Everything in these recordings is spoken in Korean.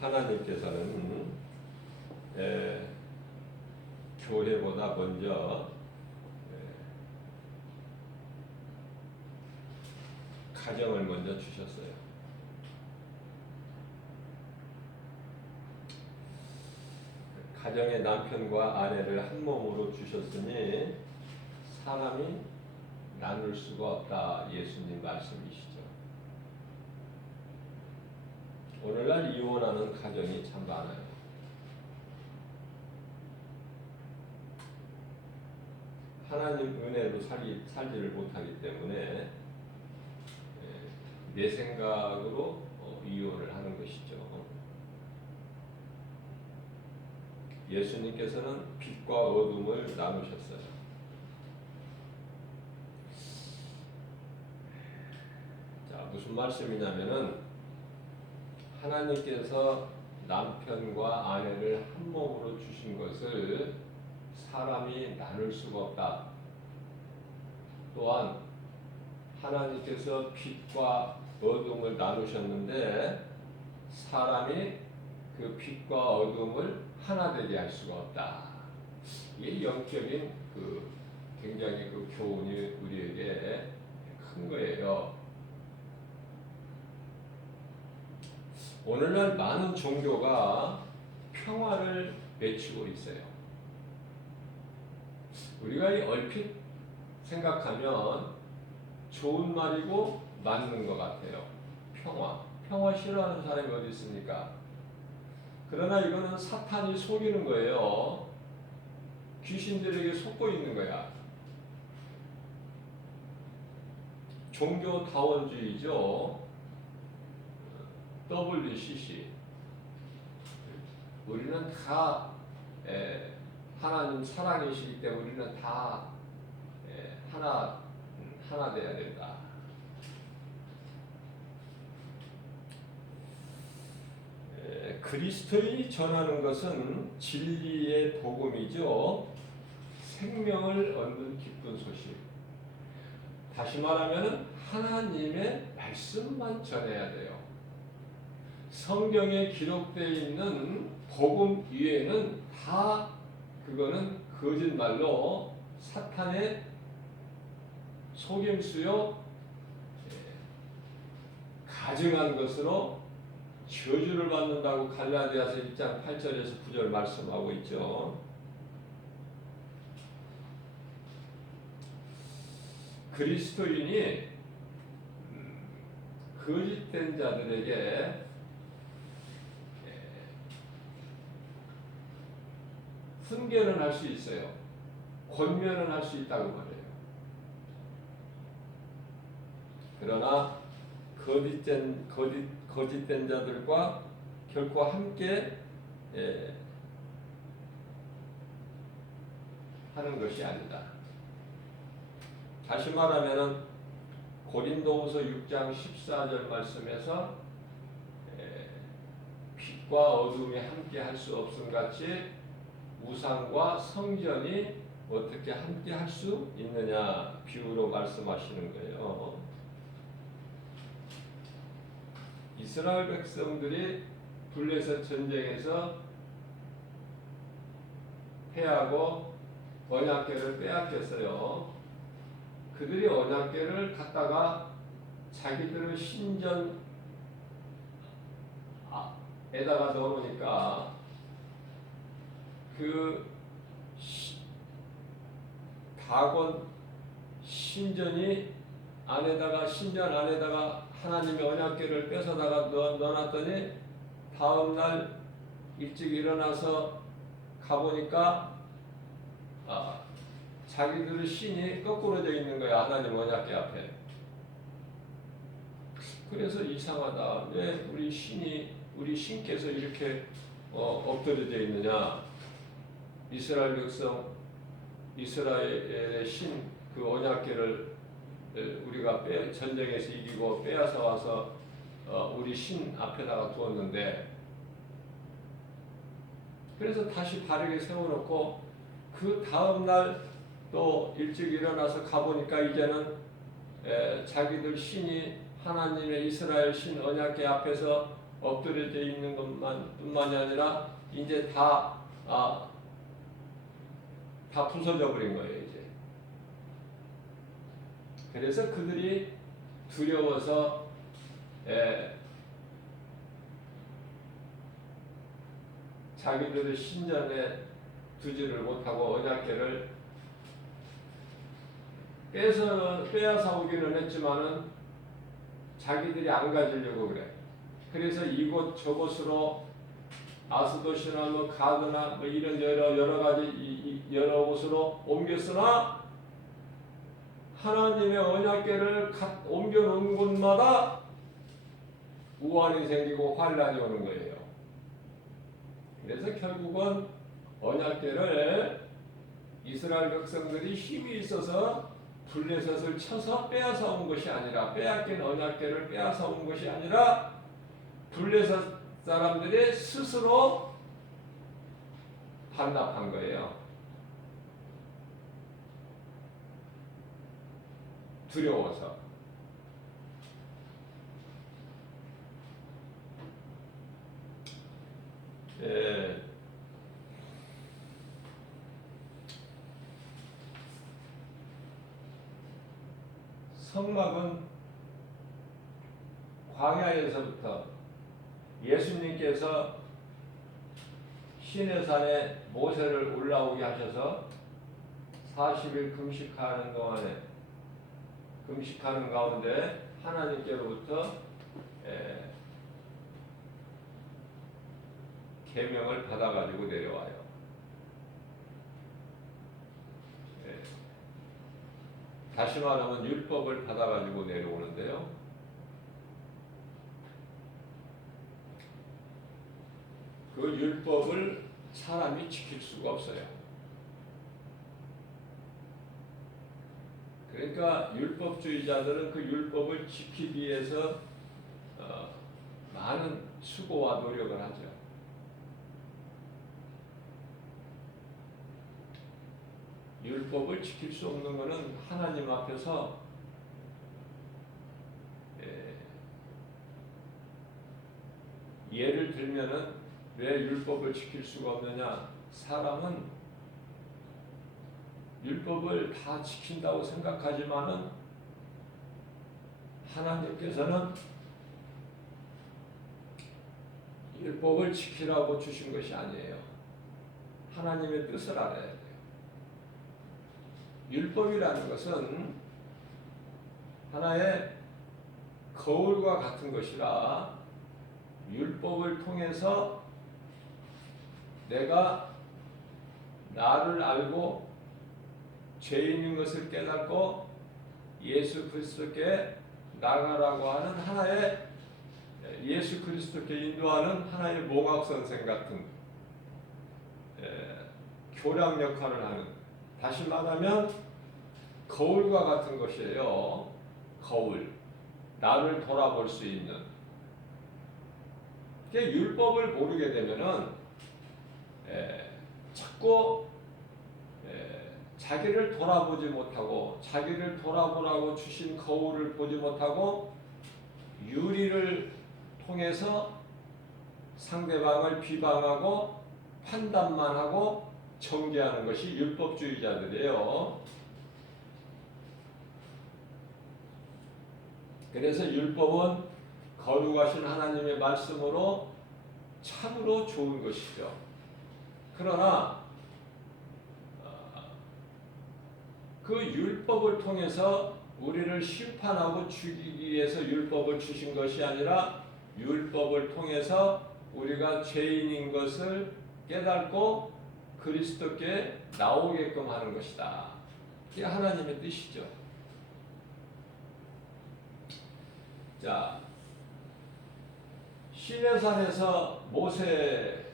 하나님께서는 교회보다 먼저 가정을 먼저 주셨어요. 가정의 남편과 아내를 한 몸으로 주셨으니 사람이 나눌 수가 없다. 예수님 말씀이시죠. 오늘날 이혼하는 가정이 참 많아요. 하나님 은혜로 살지를 못하기 때문에 내 생각으로 이혼을 하는 것이죠. 예수님께서는 빛과 어둠을 나누셨어요. 자, 무슨 말씀이냐면은 하나님께서 남편과 아내를 한 몸으로 주신 것을 사람이 나눌 수가 없다. 또한 하나님께서 빛과 어둠을 나누셨는데 사람이 그 빛과 어둠을 하나 되게 할 수가 없다. 이게 영적인 굉장히 교훈이 우리에게 큰 거예요. 오늘날 많은 종교가 평화를 외치고 있어요. 우리가 얼핏 생각하면 좋은 말이고 맞는 것 같아요. 평화 싫어하는 사람이 어디 있습니까? 그러나 이거는 사탄이 속이는 거예요. 귀신들에게 속고 있는 거야. 종교다원주의죠. WCC. 우리는 다 하나님 사랑이시기 때문에 우리는 다 하나 돼야 된다. 그리스도인이 전하는 것은 진리의 복음이죠. 생명을 얻는 기쁜 소식. 다시 말하면 하나님의 말씀만 전해야 돼요. 성경에 기록되어 있는 복음 이외에는 다 그거는 거짓말로 사탄의 속임수요 가증한 것으로 저주를 받는다고 갈라디아서 1장 8절에서 9절 말씀하고 있죠. 그리스도인이 거짓된 자들에게 훈계는 할 수 있어요. 권면은 할 수 있다고 말해요. 그러나 거짓된 자들과 결코 함께 하는 것이 아니다. 다시 말하면 고린도후서 6장 14절 말씀에서 빛과 어둠이 함께 할 수 없음 같이 우상과 성전이 어떻게 함께 할 수 있느냐 비유로 말씀하시는 거예요. 이스라엘 백성들이 블레셋 전쟁에서 패하고 언약궤를 빼앗겼어요. 그들이 언약궤를 갖다가 자기들의 신전에다가 넣어놓으니까 다곤 신전 안에다가 하나님의 언약궤를 뺏어다가 넣어놨더니 다음날 일찍 일어나서 가보니까 자기들의 신이 거꾸로져 있는 거야. 하나님 언약궤 앞에. 그래서 이상하다. 왜 우리 신께서 이렇게 엎드려져 있느냐. 이스라엘 백성, 이스라엘의 신, 그 언약궤를 우리가 전쟁에서 이기고 빼앗아 와서 우리 신 앞에다가 두었는데, 그래서 다시 바르게 세워놓고 그 다음날 또 일찍 일어나서 가보니까 이제는 자기들 신이 하나님의 이스라엘 신 언약궤 앞에서 엎드려져 있는 것뿐만이 아니라 이제 다 부서져 버린 거예요, 이제. 그래서 그들이 두려워서 자기들의 신전에 두지를 못하고 언약궤를 빼앗아 오기는 했지만은 자기들이 안 가지려고 그래. 그래서 이곳 저곳으로 아스도시나 뭐 가드나 뭐 이런 여러 가지 여러 곳으로 옮겼으나 하나님의 언약궤를 옮겨 놓은 곳마다 우환이 생기고 환란이 오는 거예요. 그래서 결국은 언약궤를 이스라엘 백성들이 힘이 있어서 블레셋을 쳐서 빼앗아 온 것이 아니라, 빼앗긴 언약궤를 빼앗아 온 것이 아니라 블레셋 사람들이 스스로 반납한 거예요. 두려워서. 성막은 광야에서부터 예수님께서 시내산에 모세를 올라오게 하셔서 40일 금식하는 가운데 하나님께로부터 계명을 받아가지고 내려와요. 다시 말하면 율법을 받아가지고 내려오는데요. 그 율법을 사람이 지킬 수가 없어요. 그러니까 율법주의자들은 그 율법을 지키기 위해서 많은 수고와 노력을 하죠. 율법을 지킬 수 없는 것은 하나님 앞에서 예를 들면은 왜 율법을 지킬 수가 없느냐? 사람은 율법을 다 지킨다고 생각하지만은 하나님께서는 율법을 지키라고 주신 것이 아니에요. 하나님의 뜻을 알아야 돼요. 율법이라는 것은 하나의 거울과 같은 것이라 율법을 통해서 내가 나를 알고 죄인인 것을 깨닫고 예수 그리스도께 나가라고 하는 하나의, 예수 그리스도께 인도하는 하나의 몽학선생 같은 교량 역할을 하는, 다시 말하면 거울과 같은 것이에요. 거울, 나를 돌아볼 수 있는. 율법을 모르게 되면은 자꾸 자기를 돌아보지 못하고, 자기를 돌아보라고 주신 거울을 보지 못하고 유리를 통해서 상대방을 비방하고 판단만 하고 정죄하는 것이 율법주의자들이에요. 그래서 율법은 거룩하신 하나님의 말씀으로 참으로 좋은 것이죠. 그러나 그 율법을 통해서 우리를 심판하고 죽이기 위해서 율법을 주신 것이 아니라 율법을 통해서 우리가 죄인인 것을 깨닫고 그리스도께 나오게끔 하는 것이다. 이게 하나님의 뜻이죠. 자, 시내산에서 모세에게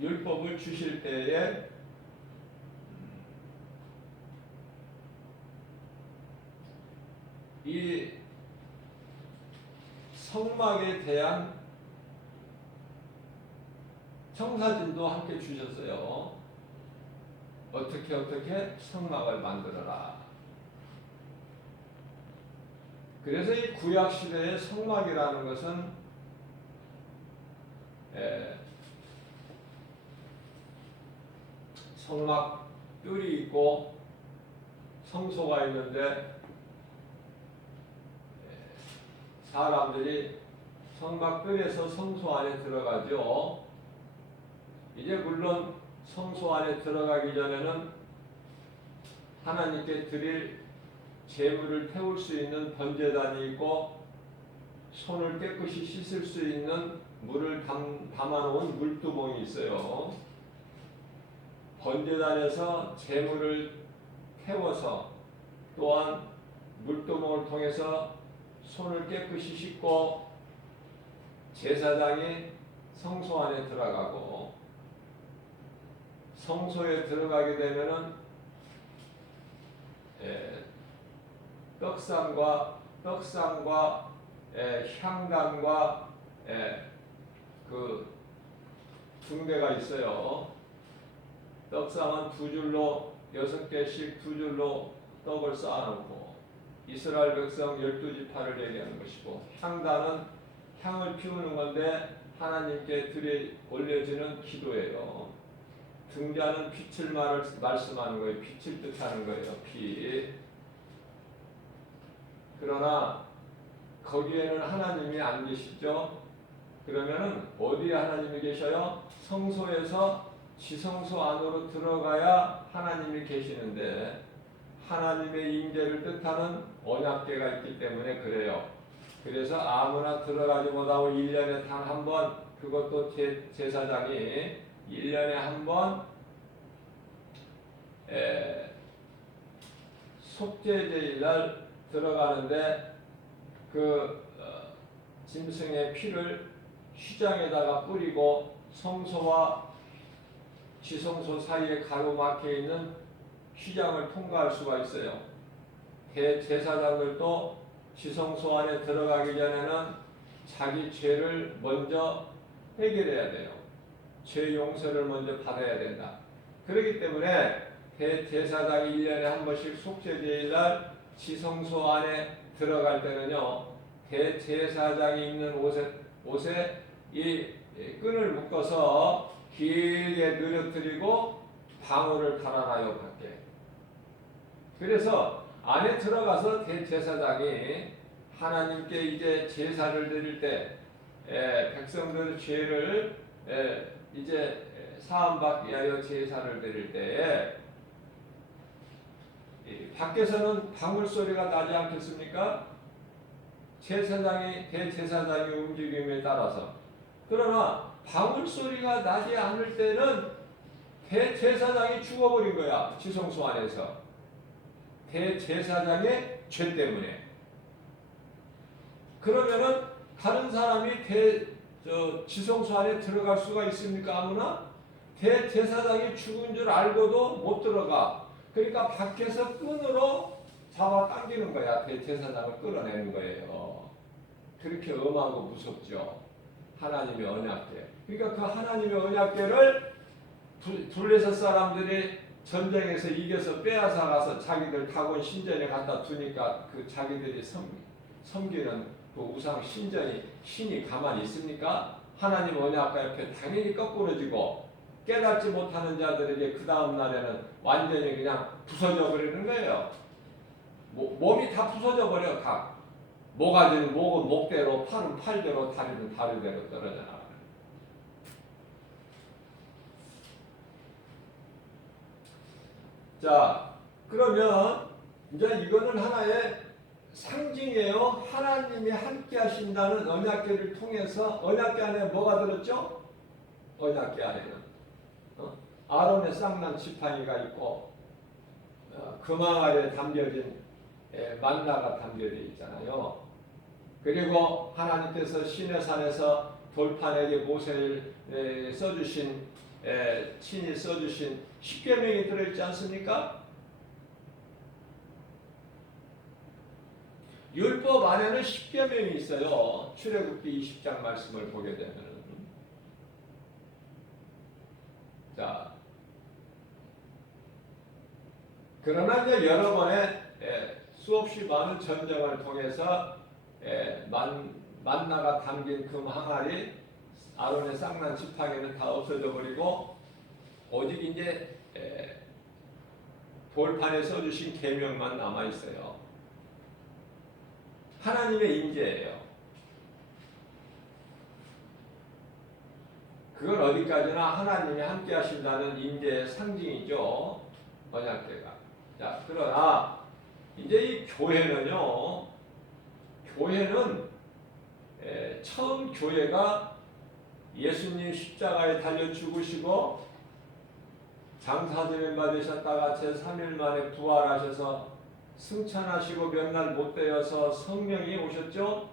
율법을 주실 때에 이 성막에 대한 청사진도 함께 주셨어요. 어떻게 성막을 만들어라. 그래서 이 구약 시대의 성막이라는 것은 성막 뜰이 있고 성소가 있는데 사람들이 성막 뜰에서 성소 안에 들어가죠. 이제 물론 성소 안에 들어가기 전에는 하나님께 드릴 제물을 태울 수 있는 번제단이 있고 손을 깨끗이 씻을 수 있는 물을 담아놓은 물두멍이 있어요. 번제단에서 제물을 태워서 또한 물두멍을 통해서 손을 깨끗이 씻고 제사장이 성소 안에 들어가고 성소에 들어가게 되면은 떡상과 향단과 그 붕대가 있어요. 떡상은 두 줄로 6개씩 두 줄로 떡을 쌓아놓고 이스라엘 백성 12지파를 얘기하는 것이고 향단은 향을 피우는 건데 하나님께 올려지는 기도예요. 등잔은 빛을 말씀하는 거예요. 빛을 뜻하는 거예요. 빛. 그러나 거기에는 하나님이 안 계시죠. 그러면은 어디에 하나님이 계셔요? 성소에서 지성소 안으로 들어가야 하나님이 계시는데 하나님의 임재를 뜻하는 언약궤가 있기 때문에 그래요. 그래서 아무나 들어가지 못하고 1년에 단 한 번, 그것도 제사장이 1년에 한 번 속죄제일 날 들어가는데 그 짐승의 피를 휘장에다가 뿌리고 성소와 지성소 사이에 가로막혀 있는 휘장을 통과할 수가 있어요. 대제사장들도 지성소 안에 들어가기 전에는 자기 죄를 먼저 해결해야 돼요. 죄 용서를 먼저 받아야 된다. 그렇기 때문에 대제사장이 1년에 한 번씩 속죄제일 날 지성소 안에 들어갈 때는요, 대제사장이 입는 옷에 이 끈을 묶어서 길게 늘어뜨리고 방울을 달아놔요, 밖에. 그래서 안에 들어가서 대제사장이 하나님께 이제 제사를 드릴 때 백성들의 죄를 이제 사함받기 위하여 제사를 드릴 때에 밖에서는 방울 소리가 나지 않겠습니까? 대제사장이 움직임에 따라서. 그러나 방울 소리가 나지 않을 때는 대제사장이 죽어버린 거야. 지성소 안에서. 대제사장의 죄 때문에. 그러면은 다른 사람이 지성소 안에 들어갈 수가 있습니까? 아무나? 대제사장이 죽은 줄 알고도 못 들어가. 그러니까 밖에서 끈으로 잡아 당기는 거야. 대제사장을 끌어내는 거예요. 그렇게 엄하고 무섭죠. 하나님의 언약궤. 그러니까 그 하나님의 언약궤를 블레셋 사람들이 전쟁에서 이겨서 빼앗아 가서 자기들 타고 신전에 갖다 두니까 그 자기들이 섬기는 그 우상 신이 가만히 있습니까? 하나님 언약궤 옆에 당연히 거꾸러지고 깨닫지 못하는 자들에게 그 다음 날에는 완전히 그냥 부서져 버리는 거예요. 몸이 다 부서져 버려. 각 모가지는 목은 목대로, 팔은 팔대로, 다리는 다리대로 떨어져 나가요. 자, 그러면 이제 이거는 하나의 상징이에요. 하나님이 함께 하신다는 언약궤를 통해서. 언약궤 안에 뭐가 들었죠? 언약궤 안에는 아론의 쌍난 지팡이가 있고 금왕 아래 담겨진 만나가 담겨져 있잖아요. 그리고 하나님께서 시내산에서 돌판에게 모세를 친히 써주신 십계명이 들어있지 않습니까? 율법 안에는 십계명이 있어요. 출애굽기 20장 말씀을 보게 되면. 자, 그러나 이제 여러 번의 수없이 많은 전쟁을 통해서 만나가 담긴 금 항아리 아론의 쌍난 지팡이는 다 없어져 버리고 오직 이제 돌판에 써주신 계명만 남아 있어요. 하나님의 임재예요. 그건 어디까지나 하나님이 함께 하신다는 임재의 상징이죠. 언약궤가. 자, 그러나 이제 이 교회는요. 교회는 처음 교회가 예수님 십자가에 달려 죽으시고 장사지면 받으셨다가 제3일 만에 부활하셔서 승천하시고 몇 날 못 되어서 성령이 오셨죠.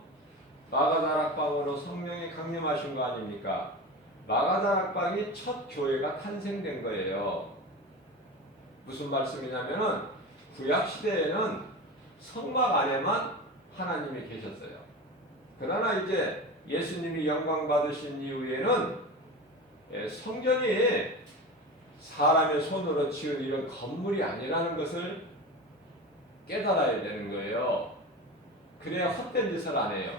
마가다락방으로 성령이 강림하신 거 아닙니까? 마가다락방이 첫 교회가 탄생된 거예요. 무슨 말씀이냐면은 구약 시대에는 성막 안에만 하나님이 계셨어요. 그러나 이제 예수님이 영광 받으신 이후에는 성전이 사람의 손으로 지은 이런 건물이 아니라는 것을 깨달아야 되는 거예요. 그래야 헛된 짓을 안 해요.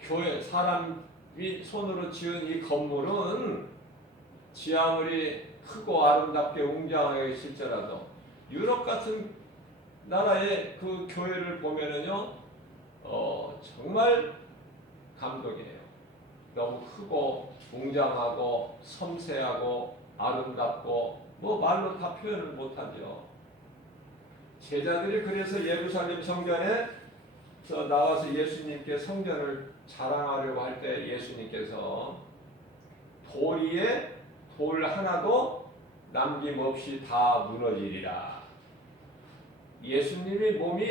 교회 사람이 손으로 지은 이 건물은 지 아무리 크고 아름답게 웅장하게 실제라도 유럽 같은 나라의 그 교회를 보면은요, 정말 감동이에요. 너무 크고 웅장하고 섬세하고 아름답고 뭐 말로 다 표현을 못하죠. 제자들이 그래서 예루살렘 성전에 나와서 예수님께 성전을 자랑하려고 할 때 예수님께서 돌 위에 돌 하나도 남김없이 다 무너지리라. 예수님의 몸이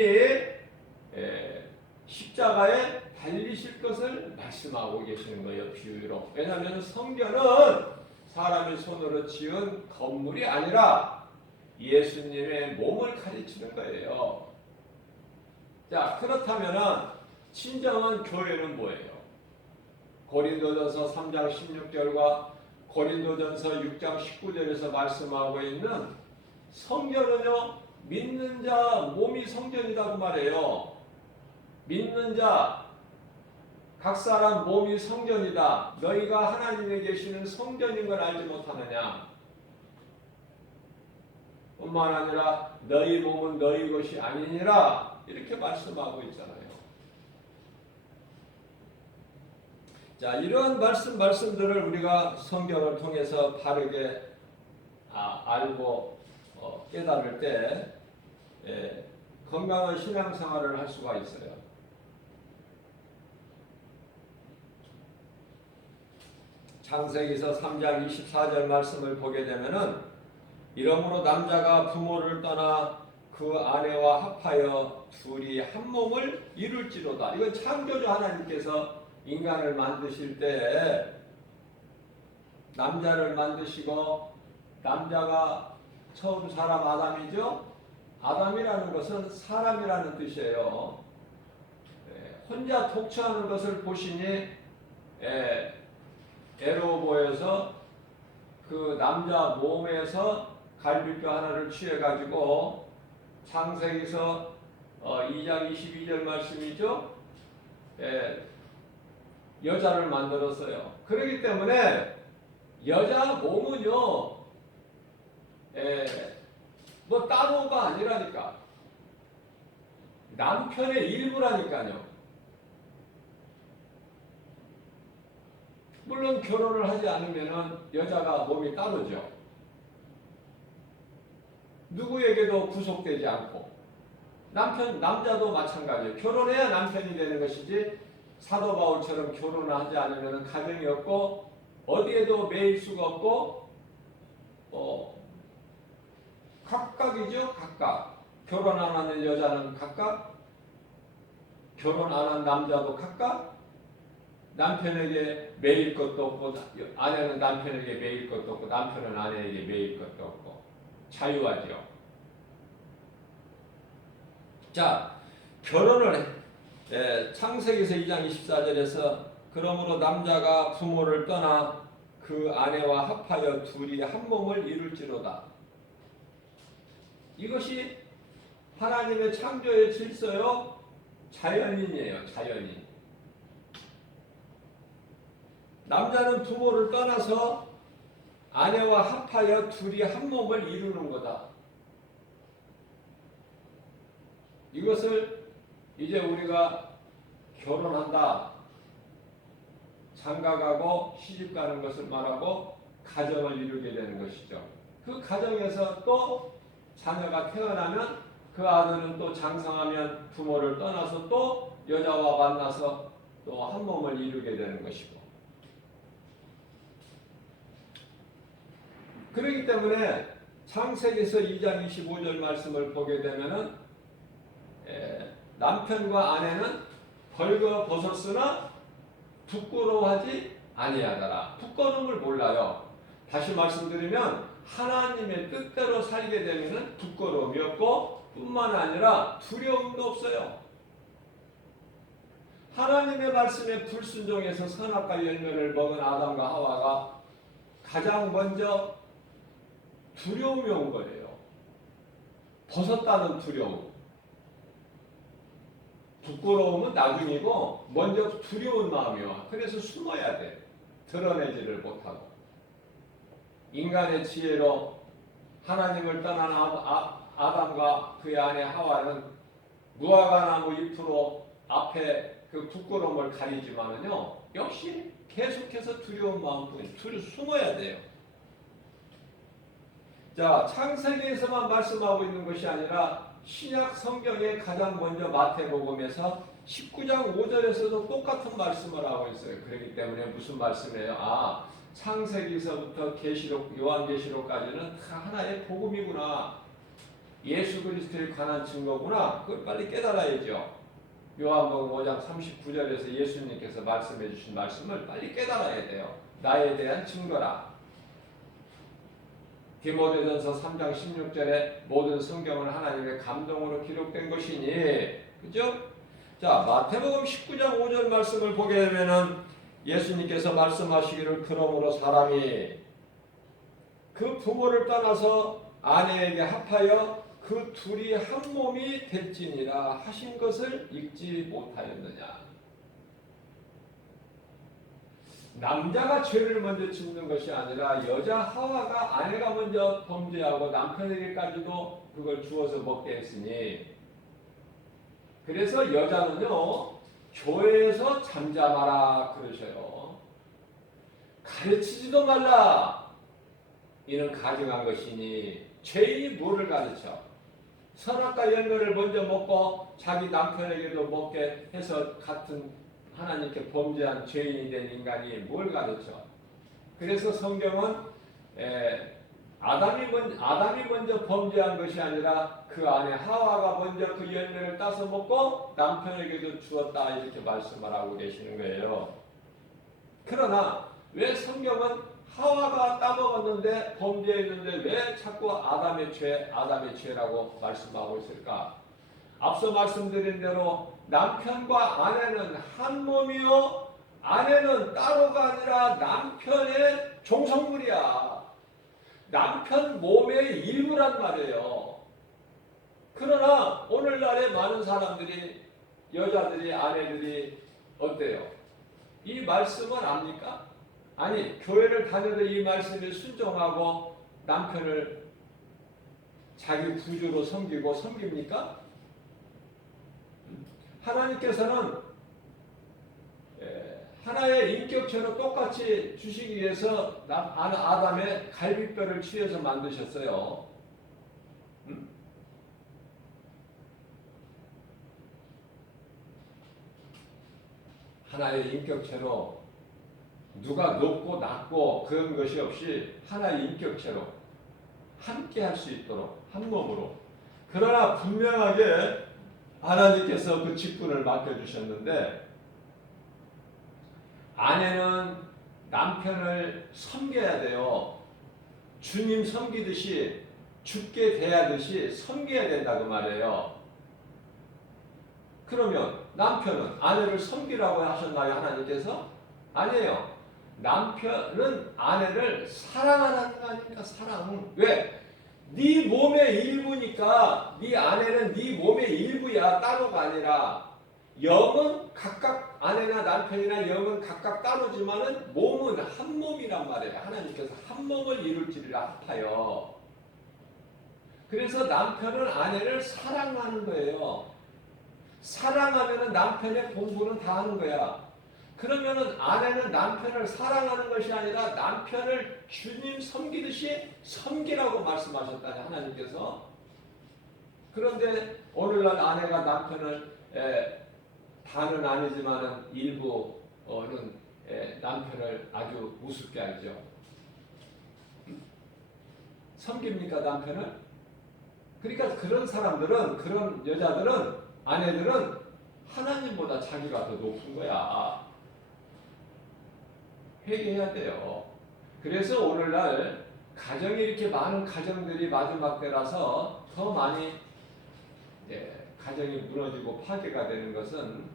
십자가에 달리실 것을 말씀하고 계시는 거예요. 비유로. 왜냐하면 성전은 사람의 손으로 지은 건물이 아니라 예수님의 몸을 가르치는 거예요. 자, 그렇다면 진정한 교회는 뭐예요? 고린도전서 3장 16절과 고린도전서 6장 19절에서 말씀하고 있는 성전은요, 믿는 자 몸이 성전이라고 말해요. 믿는 자 각 사람 몸이 성전이다. 너희가 하나님에 계시는 성전인 걸 알지 못하느냐? 뿐만 아니라 너희 몸은 너희 것이 아니니라 이렇게 말씀하고 있잖아요. 자, 이러한 말씀들을 우리가 성경을 통해서 바르게 알고 깨달을 때 건강한 신앙생활을 할 수가 있어요. 창세기서 3장 24절 말씀을 보게 되면은 이러므로 남자가 부모를 떠나 그 아내와 합하여 둘이 한 몸을 이룰지로다. 이건 창조주 하나님께서 인간을 만드실 때 남자를 만드시고 남자가 처음 사람 아담이죠. 아담이라는 것은 사람이라는 뜻이에요. 혼자 독처하는 것을 보시니 에로보에서 그 남자 몸에서 갈비뼈 하나를 취해가지고 창세기서 2장 22절 말씀이죠. 여자를 만들었어요. 그렇기 때문에 여자 몸은요, 뭐 따로가 아니라니까. 남편의 일부라니까요. 물론 결혼을 하지 않으면 여자가 몸이 따로죠. 누구에게도 구속되지 않고 남자도 마찬가지예요. 결혼해야 남편이 되는 것이지 사도 바울처럼 결혼을 하지 않으면 가정이 없고 어디에도 매일 수가 없고 각각이죠. 각각. 결혼 안 하는 여자는 각각, 결혼 안 한 남자도 각각, 남편에게 매일 것도 없고 아내는 남편에게 매일 것도 없고 남편은 아내에게 매일 것도 없고 자유하죠. 자, 결혼을 창세기서 2장 24절에서 그러므로 남자가 부모를 떠나 그 아내와 합하여 둘이 한 몸을 이룰지로다. 이것이 하나님의 창조의 질서요. 자연인이에요. 자연인. 남자는 부모를 떠나서 아내와 합하여 둘이 한 몸을 이루는 거다. 이것을 이제 우리가 결혼한다, 장가가고 시집가는 것을 말하고 가정을 이루게 되는 것이죠. 그 가정에서 또 자녀가 태어나면 그 아들은 또 장성하면 부모를 떠나서 또 여자와 만나서 또 한 몸을 이루게 되는 것이고, 그렇기 때문에 창세기서 2장 25절 말씀을 보게 되면은 남편과 아내는 벌거벗었으나 부끄러워하지 아니하더라. 부끄러움을 몰라요. 다시 말씀드리면 하나님의 뜻대로 살게 되면은 부끄러움이 없고 뿐만 아니라 두려움도 없어요. 하나님의 말씀에 불순종해서 선악과 열매를 먹은 아담과 하와가 가장 먼저 두려움이 온 거예요. 벗었다는 두려움. 부끄러움은 나중이고 먼저 두려운 마음이 와. 그래서 숨어야 돼. 드러내지를 못하고. 인간의 지혜로 하나님을 떠난 아담과 그의 아내 하와는 무화과나무 잎으로 앞에 그 부끄러움을 가리지만은요, 역시 계속해서 두려운 마음뿐이 숨어야 돼요. 자, 창세기에서만 말씀하고 있는 것이 아니라 신약 성경에 가장 먼저 마태복음에서 19장 5절에서도 똑같은 말씀을 하고 있어요. 그렇기 때문에 무슨 말씀이에요? 창세기서부터 계시록, 요한계시록까지는 다 하나의 복음이구나. 예수 그리스도에 관한 증거구나. 그걸 빨리 깨달아야죠. 요한복음 5장 39절에서 예수님께서 말씀해 주신 말씀을 빨리 깨달아야 돼요. 나에 대한 증거라. 디모데전서 3장 16절에 모든 성경은 하나님의 감동으로 기록된 것이니, 그죠? 자, 마태복음 19장 5절 말씀을 보게 되면은 예수님께서 말씀하시기를 그러므로 사람이 그 부모를 떠나서 아내에게 합하여 그 둘이 한 몸이 될지니라 하신 것을 읽지 못하였느냐. 남자가 죄를 먼저 짓는 것이 아니라 여자 하와가 아내가 먼저 범죄하고 남편에게까지도 그걸 주어서 먹게 했으니, 그래서 여자는요 교회에서 잠잠하라 그러셔요. 가르치지도 말라. 이는 가증한 것이니. 죄인이 뭐를 가르쳐? 선악과 열매를 먼저 먹고 자기 남편에게도 먹게 해서 같은 하나님께 범죄한 죄인이 된 인간이 뭘 가르쳐? 그래서 성경은 아담이 먼저 범죄한 것이 아니라 그 안에 하와가 먼저 그 열매를 따서 먹고 남편에게도 주었다, 이렇게 말씀을 하고 계시는 거예요. 그러나 왜 성경은 하와가 따먹었는데 범죄했는데 왜 자꾸 아담의 죄라고 말씀하고 있을까? 앞서 말씀드린 대로 남편과 아내는 한 몸이요, 아내는 따로가 아니라 남편의 종속물이야. 남편 몸의 일부란 말이에요. 그러나 오늘날의 많은 사람들이, 여자들이, 아내들이 어때요? 이 말씀은 압니까? 아니, 교회를 다녀도 이 말씀에 순종하고 남편을 자기 구주로 섬깁니까? 하나님께서는 하나의 인격체로 똑같이 주시기 위해서 아담의 갈비뼈를 취해서 만드셨어요. 하나의 인격체로 누가 높고 낮고 그런 것이 없이 하나의 인격체로 함께 할 수 있도록 한 몸으로. 그러나 분명하게 하나님께서 그 직분을 맡겨주셨는데, 아내는 남편을 섬겨야 돼요. 주님 섬기듯이, 죽게 대하듯이 섬겨야 된다 그 말이에요. 그러면 남편은 아내를 섬기라고 하셨나요, 하나님께서? 아니에요. 남편은 아내를 사랑하는 거 아닙니까? 사랑. 왜? 네 몸의 일부니까. 네 아내는 네 몸의 일부야, 따로가 아니라. 영은 각각 아내나 남편이나 영은 각각 따르지만은 몸은 한 몸이란 말이에요. 하나님께서 한 몸을 이룰지라 합하여. 그래서 남편은 아내를 사랑하는 거예요. 사랑하면은 남편의 공부는 다 하는 거야. 그러면은 아내는 남편을 사랑하는 것이 아니라 남편을 주님 섬기듯이 섬기라고 말씀하셨다니 하나님께서. 그런데 오늘날 아내가 남편을 다는 아니지만은 일부는 남편을 아주 우습게 알죠. 섬깁니까 남편을? 그러니까 그런 사람들은, 그런 여자들은, 아내들은 하나님보다 자기가 더 높은 거야. 회개해야 돼요. 그래서 오늘날 가정이 이렇게 많은 가정들이 마지막 때라서 더 많이 가정이 무너지고 파괴가 되는 것은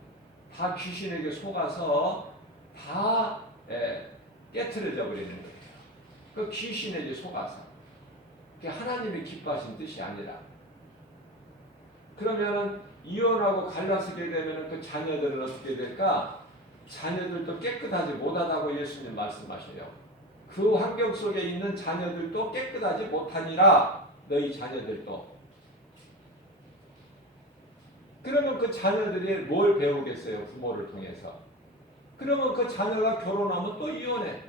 다 귀신에게 속아서 다 깨트려져 버리는 거예요. 그 귀신에게 속아서. 그게 하나님이 기뻐하신 뜻이 아니라. 그러면은 이혼하고 갈라서게 되면은 그 자녀들은 어떻게 될까? 자녀들도 깨끗하지 못하다고 예수님 말씀하셔요. 그 환경 속에 있는 자녀들도 깨끗하지 못하니라 너희 자녀들도. 그러면 그 자녀들이 뭘 배우겠어요? 부모를 통해서. 그러면 그 자녀가 결혼하면 또 이혼해.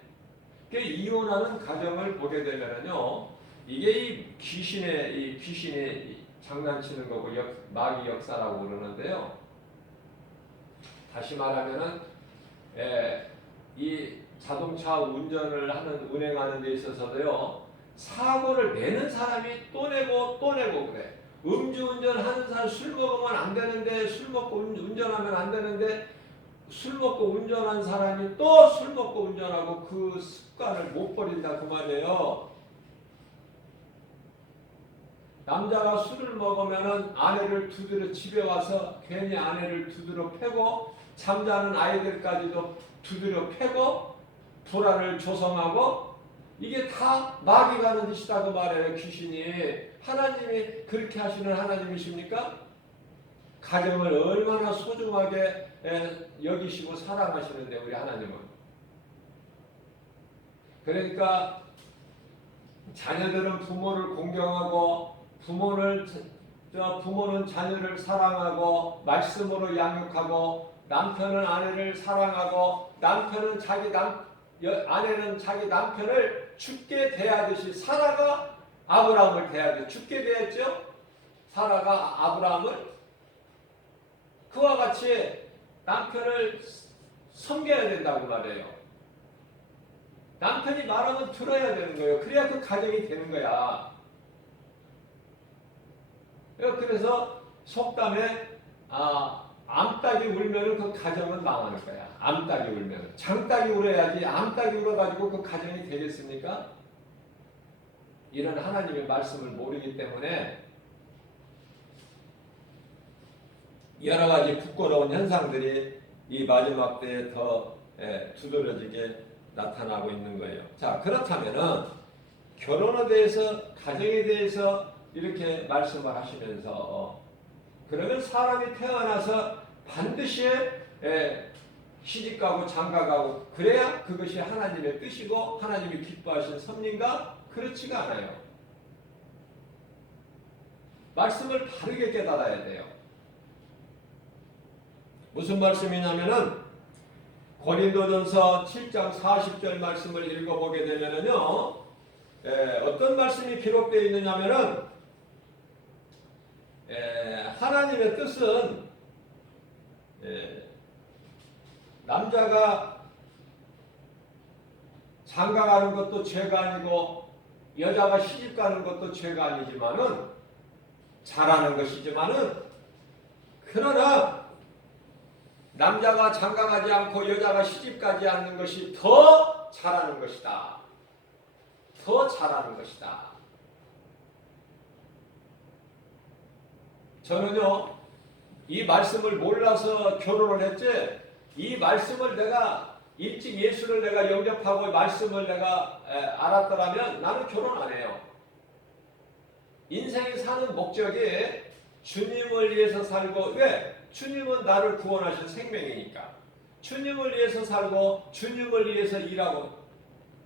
그 이혼하는 가정을 보게 되면은요, 이게 이 귀신의 장난치는 거고 마귀 역사라고 그러는데요. 다시 말하면은 이 자동차 운전을 운행하는 데 있어서도요, 사고를 내는 사람이 또 내고 또 내고 그래. 음주운전 하는 사람, 술 먹으면 안 되는데, 술 먹고 운전하면 안 되는데, 술 먹고 운전한 사람이 또 술 먹고 운전하고 그 습관을 못 버린다 그 말이에요. 남자가 술을 먹으면은 아내를 두드려, 집에 와서 괜히 아내를 두드려 패고 잠자는 아이들까지도 두드려 패고 불안을 조성하고, 이게 다 마귀가 하는 짓이다 그 말이에요. 귀신이. 하나님이 그렇게 하시는 하나님이십니까? 가정을 얼마나 소중하게 여기시고 사랑하시는데 우리 하나님은. 그러니까 자녀들은 부모를 공경하고 부모는 자녀를 사랑하고 말씀으로 양육하고, 남편은 아내를 사랑하고, 아내는 자기 남편을 죽게 대하듯이, 사라가 아브라함을 대하듯이 죽게 대했죠. 사라가 아브라함을. 그와 같이 남편을 섬겨야 된다고 말해요. 남편이 말하면 들어야 되는 거예요. 그래야 그 가정이 되는 거야. 그래서 속담에 암탉이 울면은 그 가정은 망하는 거야. 암탉이 울면은. 장닭이 울어야지 암탉이 울어가지고 그 가정이 되겠습니까? 이런 하나님의 말씀을 모르기 때문에 여러 가지 부끄러운 현상들이 이 마지막 때에 더 두드러지게 나타나고 있는 거예요. 자, 그렇다면은 결혼에 대해서, 가정에 대해서 이렇게 말씀을 하시면서, 그러면 사람이 태어나서 반드시 시집가고 장가가고 그래야 그것이 하나님의 뜻이고 하나님이 기뻐하신 섭리인가? 그렇지가 않아요. 말씀을 바르게 깨달아야 돼요. 무슨 말씀이냐면은 고린도전서 7장 40절 말씀을 읽어보게 되면은요, 어떤 말씀이 기록되어 있느냐면은 하나님의 뜻은 남자가 장가가는 것도 죄가 아니고 여자가 시집가는 것도 죄가 아니지만은, 잘하는 것이지만은, 그러나 남자가 장가가지 않고 여자가 시집가지 않는 것이 더 잘하는 것이다. 더 잘하는 것이다. 저는요, 이 말씀을 몰라서 결혼을 했지, 이 말씀을 내가 일찍 예수를 내가 영접하고 말씀을 내가 알았더라면 나는 결혼 안 해요. 인생이 사는 목적이 주님을 위해서 살고, 왜? 주님은 나를 구원하신 생명이니까. 주님을 위해서 살고 주님을 위해서 일하고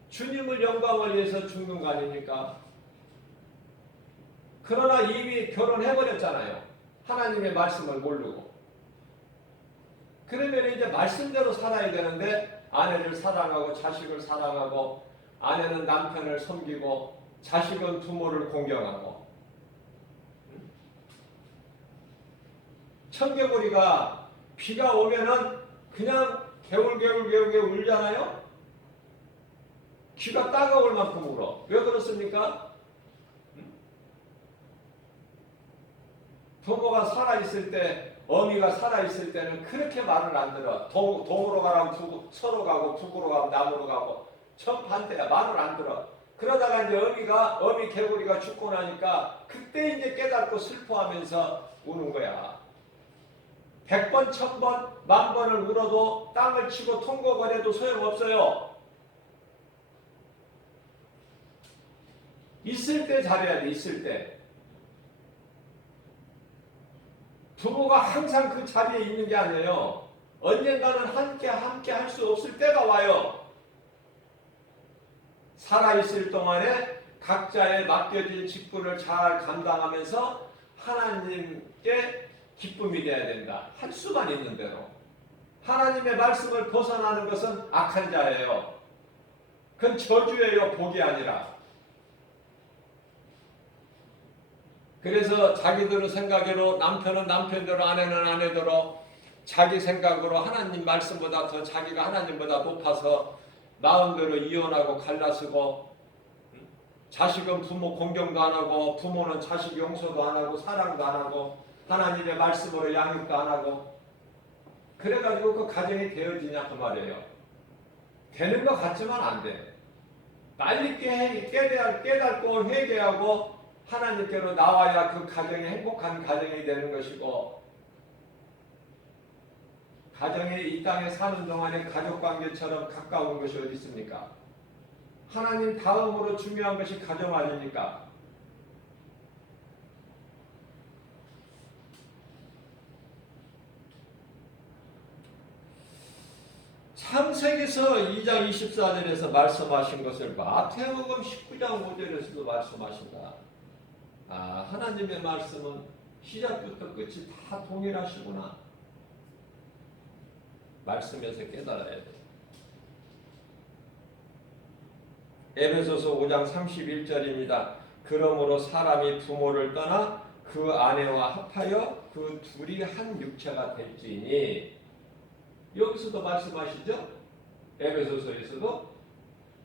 주님을 영광을 위해서 죽는 거 아닙니까? 그러나 이미 결혼해버렸잖아요. 하나님의 말씀을 모르고. 그러면 이제 말씀대로 살아야 되는데 아내를 사랑하고 자식을 사랑하고 아내는 남편을 섬기고 자식은 부모를 공경하고. 청개구리가 비가 오면은 그냥 개울개울 울잖아요. 귀가 따가울 만큼 울어. 왜 그렇습니까? 부모가 살아있을 때, 어미가 살아있을 때는 그렇게 말을 안 들어. 동으로 가라면 서로 가고, 북으로 가면 남으로 가고, 정반대야. 말을 안 들어. 그러다가 이제 어미 개구리가 죽고 나니까 그때 이제 깨닫고 슬퍼하면서 우는 거야. 100번, 1000번, 10,000번을 울어도 땅을 치고 통곡을 해도 소용없어요. 있을 때 잘해야 돼, 있을 때. 부모가 항상 그 자리에 있는 게 아니에요. 언젠가는 함께 할 수 없을 때가 와요. 살아있을 동안에 각자의 맡겨진 직분을 잘 감당하면서 하나님께 기쁨이 되어야 된다. 할 수만 있는 대로. 하나님의 말씀을 벗어나는 것은 악한 자예요. 그건 저주예요. 복이 아니라. 그래서 자기들의 생각으로 남편은 남편대로 아내는 아내대로 자기 생각으로 하나님 말씀보다 더 자기가 하나님보다 높아서 마음대로 이혼하고 갈라서고 자식은 부모 공경도 안 하고 부모는 자식 용서도 안 하고 사랑도 안 하고 하나님의 말씀으로 양육도 안 하고 그래가지고 그 가정이 되어지냐 그 말이에요. 되는 것 같지만 안 돼. 빨리 깨닫고 회개하고 하나님께로 나와야 그 가정이 행복한 가정이 되는 것이고 가정이 이 땅에 사는 동안에 가족관계처럼 가까운 것이 어디 있습니까? 하나님 다음으로 중요한 것이 가정 아닙니까? 창세기서 2장 24절에서 말씀하신 것을 마태복음 19장 5절에서도 말씀하신다. 아, 하나님의 말씀은 시작부터 끝이 다 동일하시구나. 말씀에서 깨달아야 돼. 에베소서 5장 31절입니다. 그러므로 사람이 부모를 떠나 그 아내와 합하여 그 둘이 한 육체가 될지니. 여기서도 말씀하시죠? 에베소서에서도.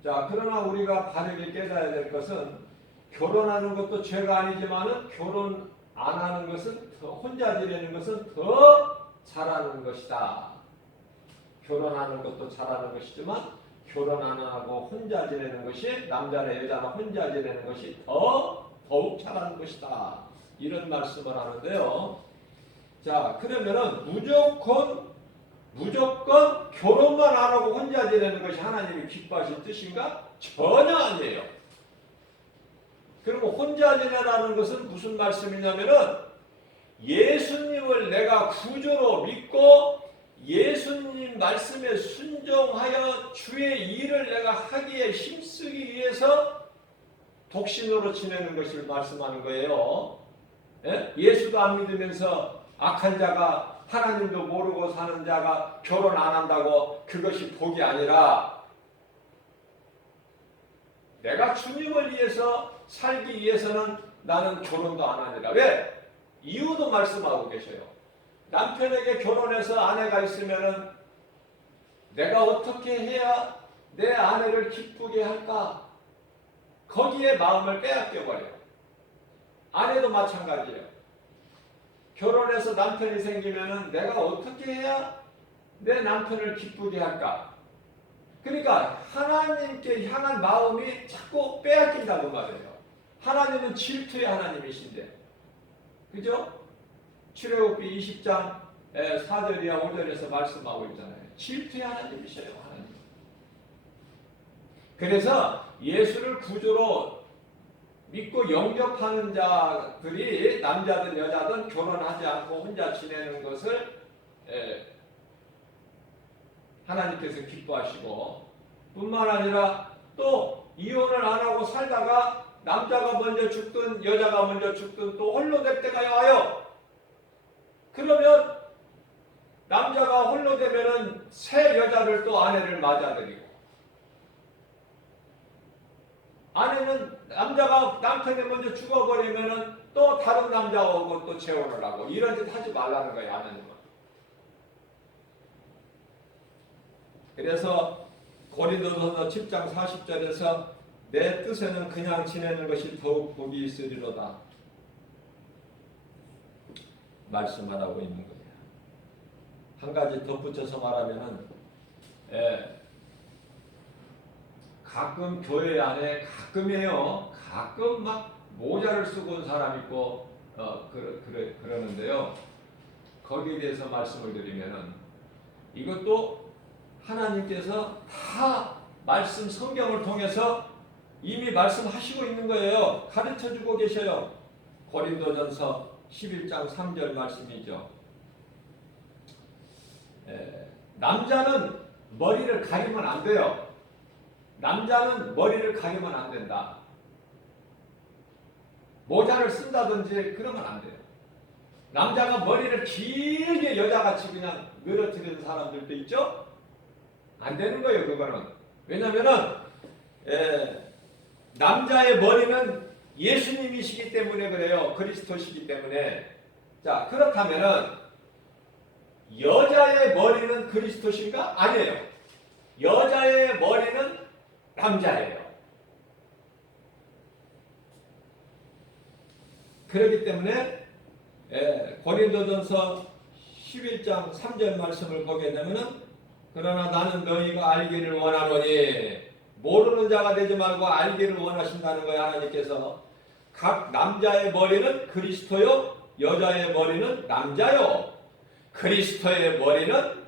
자, 그러나 우리가 바르게 깨달아야 될 것은 결혼하는 것도 죄가 아니지만은 결혼 안 하는 것은 혼자 지내는 것은 더 잘하는 것이다. 결혼하는 것도 잘하는 것이지만 결혼 안 하고 혼자 지내는 것이 남자나 여자나 혼자 지내는 것이 더욱 잘하는 것이다. 이런 말씀을 하는데요. 자, 그러면은 무조건 결혼만 안 하고 혼자 지내는 것이 하나님이 기뻐하실 뜻인가? 전혀 아니에요. 그리고 혼자 지내라는 것은 무슨 말씀이냐면은 예수님을 내가 구주로 믿고 예수님 말씀에 순종하여 주의 일을 내가 하기에 힘쓰기 위해서 독신으로 지내는 것을 말씀하는 거예요. 예? 예수도 안 믿으면서 악한 자가 하나님도 모르고 사는 자가 결혼 안 한다고 그것이 복이 아니라 내가 주님을 위해서 살기 위해서는 나는 결혼도 안 하니라. 왜? 이유도 말씀하고 계셔요. 남편에게 결혼해서 아내가 있으면은 내가 어떻게 해야 내 아내를 기쁘게 할까? 거기에 마음을 빼앗겨 버려요. 아내도 마찬가지예요. 결혼해서 남편이 생기면은 내가 어떻게 해야 내 남편을 기쁘게 할까? 그러니까 하나님께 향한 마음이 자꾸 빼앗긴다고 말해요. 하나님은 질투의 하나님이신데, 그죠? 출애굽기 20장 4절이야 5절에서 말씀하고 있잖아요. 질투의 하나님이셔요, 하나님. 그래서 예수를 구주로 믿고 영접하는 자들이 남자든 여자든 결혼하지 않고 혼자 지내는 것을 하나님께서 기뻐하시고, 뿐만 아니라 또 이혼을 안 하고 살다가 남자가 먼저 죽든 여자가 먼저 죽든 또 홀로 될 때가 와요. 그러면 남자가 홀로 되면은 새 여자를 또 아내를 맞아들이고, 아내는 남자가 남편이 먼저 죽어버리면은 또 다른 남자하고 또 재혼을 하고, 이런 짓 하지 말라는 거예요, 하나님은. 그래서 고린도전서 10장 40절에서 내 뜻에는 그냥 지내는 것이 더욱 복이 있으리로다 말씀하라고 있는 거예요. 한 가지 덧붙여서 말하면은, 가끔 교회 안에 가끔이에요. 가끔 막 모자를 쓰고 온 사람 있고 그러는데요. 거기에 대해서 말씀을 드리면은, 이것도 하나님께서 다 말씀 성경을 통해서 이미 말씀하시고 있는 거예요. 가르쳐주고 계셔요. 고린도전서 11장 3절 말씀이죠. 남자는 머리를 가리면 안 돼요. 남자는 머리를 가리면 안 된다. 모자를 쓴다든지 그러면 안 돼요. 남자가 머리를 길게 여자같이 그냥 늘어뜨리는 사람들도 있죠? 안 되는 거예요, 그거는. 왜냐면은, 남자의 머리는 예수님이시기 때문에 그래요. 그리스도시기 때문에. 자, 그렇다면은, 여자의 머리는 그리스도신가? 아니에요. 여자의 머리는 남자예요. 그렇기 때문에 고린도전서 11장 3절 말씀을 보게 되면은, 그러나 나는 너희가 알기를 원하노니, 모르는 자가 되지 말고 알기를 원하신다는 거예요. 하나님께서 각 남자의 머리는 그리스도요, 여자의 머리는 남자요, 그리스도의 머리는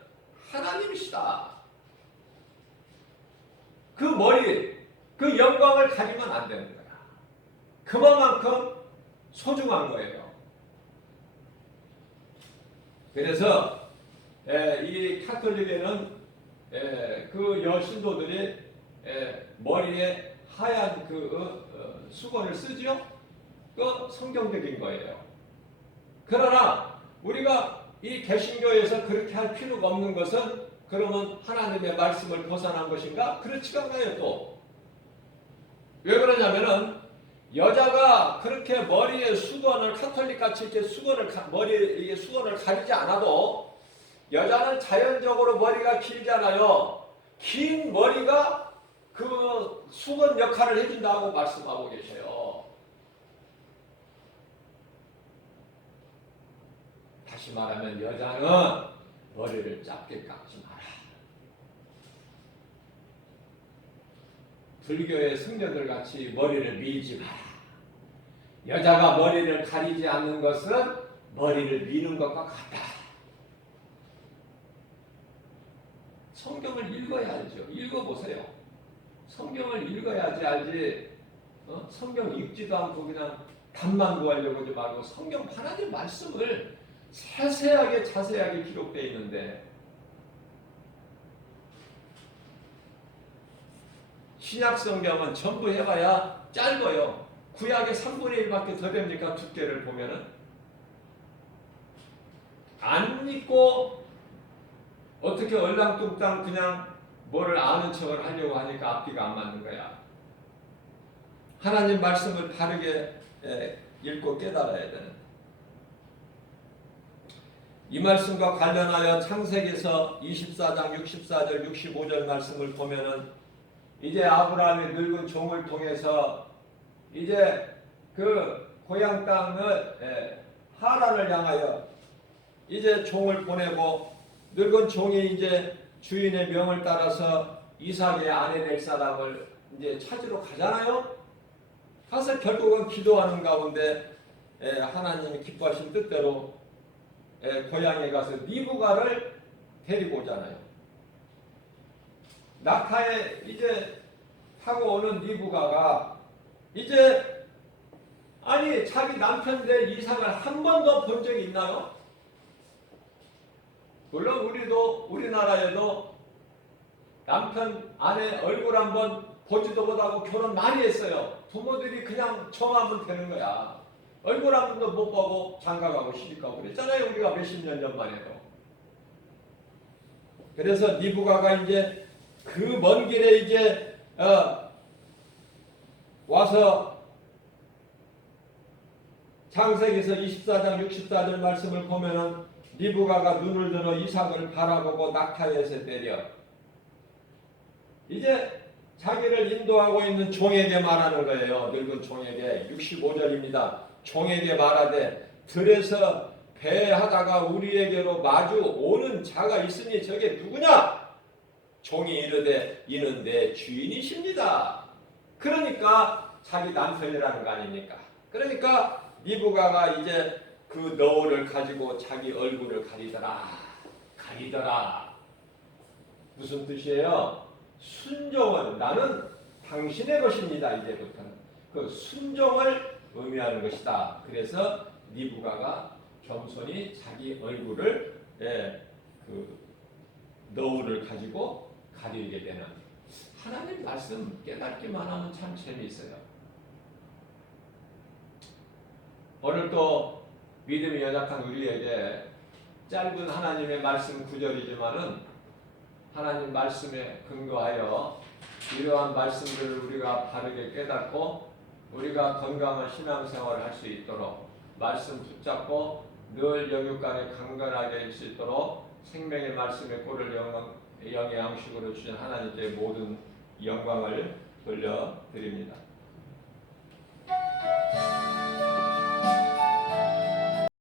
하나님이시다. 그 머리, 그 영광을 가리면 안 되는 거야. 그만큼 소중한 거예요. 그래서 이 카톨릭에는 그 여신도들이 머리에 하얀 그 수건을 쓰지요. 그 성경적인 거예요. 그러나 우리가 이 개신교에서 그렇게 할 필요가 없는 것은, 그러면 하나님의 말씀을 벗어난 것인가? 그렇지가 않아요. 또 왜 그러냐면은, 여자가 그렇게 머리에 수건을, 카톨릭같이 이렇게 머리에 수건을 가리지 않아도 여자는 자연적으로 머리가 길잖아요. 긴 머리가 그 수건 역할을 해준다고 말씀하고 계셔요. 다시 말하면 여자는 머리를 짧게 깎지 마라. 불교의 승려들 같이 머리를 밀지 마라. 여자가 머리를 가리지 않는 것은 머리를 미는 것과 같다. 성경을 읽어야 알죠. 읽어보세요. 성경을 읽어야지 알지. 성경 읽지도 않고 그냥 답만 구하려고 하지 말고, 성경 하나님 말씀을 세세하게 자세하게 기록되어 있는데, 신약 성경은 전부 해봐야 짧아요. 구약의 3분의 1밖에 더 됩니까? 두께를 보면은. 안 믿고 어떻게 얼랑뚱땅 그냥 뭐를 아는 척을 하려고 하니까 앞뒤가 안 맞는 거야. 하나님 말씀을 바르게 읽고 깨달아야 되는. 이 말씀과 관련하여 창세기에서 24장 64절 65절 말씀을 보면은, 이제 아브라함의 늙은 종을 통해서 이제 그 고향 땅을 하란을 향하여 이제 종을 보내고, 늙은 종이 이제 주인의 명을 따라서 이삭의 아내 될 사람을 이제 찾으러 가잖아요. 가서 결국은 기도하는 가운데 하나님이 기뻐하신 뜻대로 고향에 가서 리브가를 데리고 오잖아요. 낙타에 이제 타고 오는 리브가가 이제 아니 자기 남편 될 이상을 한 번도 본 적이 있나요? 물론 우리나라에도 남편 아내 얼굴 한번 보지도 못하고 결혼 많이 했어요. 부모들이 그냥 정하면 되는 거야. 얼굴 한 번도 못 보고 장가가고 시집가고 그랬잖아요. 우리가 몇십 년 전만 해도. 그래서 리브가가 이제 그 먼 길에 이제 와서 창세기서 24장 64절 말씀을 보면은 리브가가 눈을 들어 이삭을 바라보고 낙타에서 때려. 이제 자기를 인도하고 있는 종에게 말하는 거예요. 늙은 종에게. 65절입니다. 종에게 말하되 들에서 배하다가 우리에게로 마주 오는 자가 있으니 저게 누구냐? 종이 이르되 이는 내 주인이십니다. 그러니까 자기 남편이라는 거 아닙니까? 그러니까 리브가가 이제 그 너울을 가지고 자기 얼굴을 가리더라. 무슨 뜻이에요? 순종은 나는 당신의 것입니다. 이제부터는 그 순종을 의미하는 것이다. 그래서 리브가가 겸손히 자기 얼굴을 그 너울을 가지고 가리게 되는 하나님 말씀 깨닫기만 하면 참 재미있어요. 오늘 또 믿음이 연약한 우리에게 짧은 하나님의 말씀 구절이지만은 하나님 말씀에 근거하여 이러한 말씀들을 우리가 바르게 깨닫고 우리가 건강한 신앙생활을 할 수 있도록 말씀 붙잡고 늘 영육간에 강건하게 할 수 있도록 생명의 말씀의 꼴을 영의 양식으로 주신 하나님께 모든 영광을 돌려드립니다.